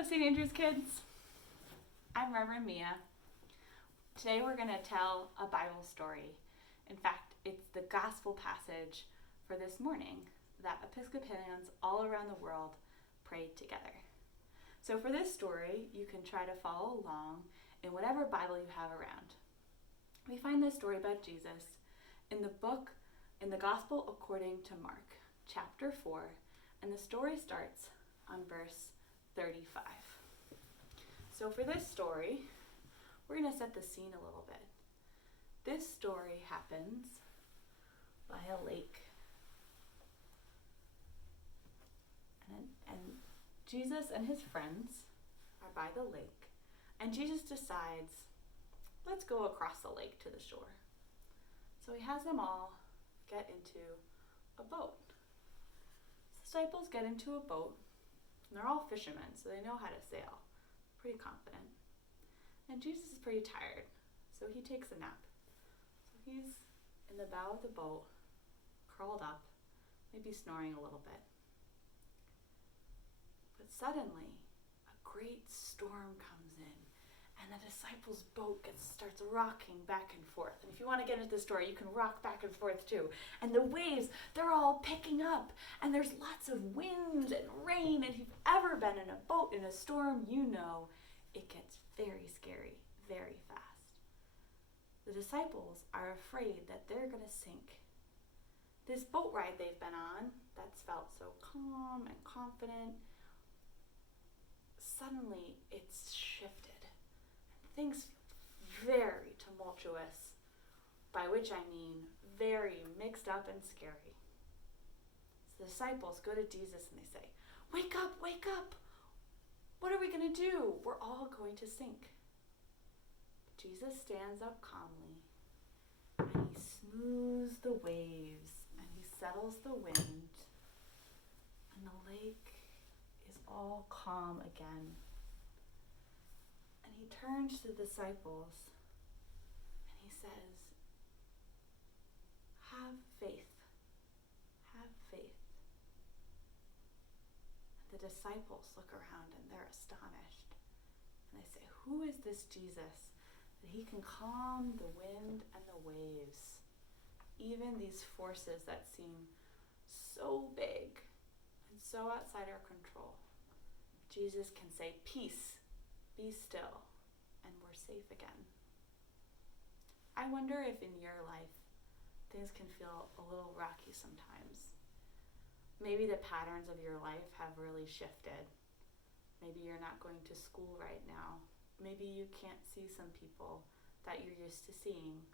Hello, St. Andrew's kids. I'm Reverend Mia. Today we're going to tell a Bible story. In fact, it's the gospel passage for this morning that Episcopalians all around the world prayed together. So for this story, you can try to follow along in whatever Bible you have around. We find this story about Jesus in the Gospel according to Mark, chapter 4, and the story starts on verse 35. So for this story, we're going to set the scene a little bit. This story happens by a lake. And Jesus and his friends are by the lake. And Jesus decides, let's go across the lake to the shore. So he has them all get into a boat. The disciples get into a boat. And they're all fishermen, so they know how to sail. Pretty confident. And Jesus is pretty tired, so he takes a nap. So he's in the bow of the boat, curled up, maybe snoring a little bit. But suddenly, a great storm comes in, and the disciples' boat starts rocking back and forth. And if you want to get into the story, you can rock back and forth too. And the waves, they're all picking up, and there's lots of wind and rain. And if you've ever been in a boat in a storm, you know it gets very scary, very fast. The disciples are afraid that they're going to sink. This boat ride they've been on, that's felt so calm and confident, suddenly it's shifted. Things very tumultuous, by which I mean very mixed up and scary. So the disciples go to Jesus and they say, wake up, wake up. What are we going to do? We're all going to sink. Jesus stands up calmly and he smooths the waves and he settles the wind and the lake is all calm again. And he turns to the disciples and he says, have faith. Have faith. And the disciples look around and they're astonished. And they say, who is this Jesus that he can calm the wind and the waves? Even these forces that seem so big and so outside our control. Jesus can say, peace, be still, and we're safe again. I wonder if in your life things can feel a little rocky sometimes. Maybe the patterns of your life have really shifted. Maybe you're not going to school right now. Maybe you can't see some people that you're used to seeing.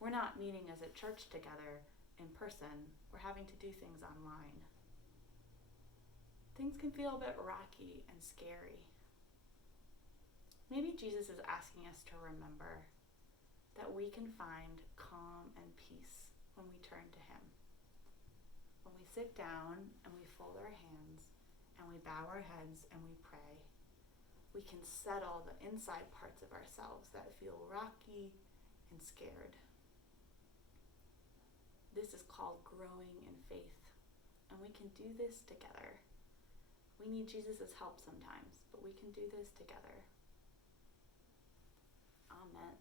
We're not meeting as a church together in person. We're having to do things online. Things can feel a bit rocky and scary. Maybe Jesus is asking us to remember that we can find calm and peace when we turn to him. When we sit down and we fold our hands and we bow our heads and we pray, we can settle the inside parts of ourselves that feel rocky and scared. This is called growing in faith, and we can do this together. We need Jesus' help sometimes, but we can do this together. Amen.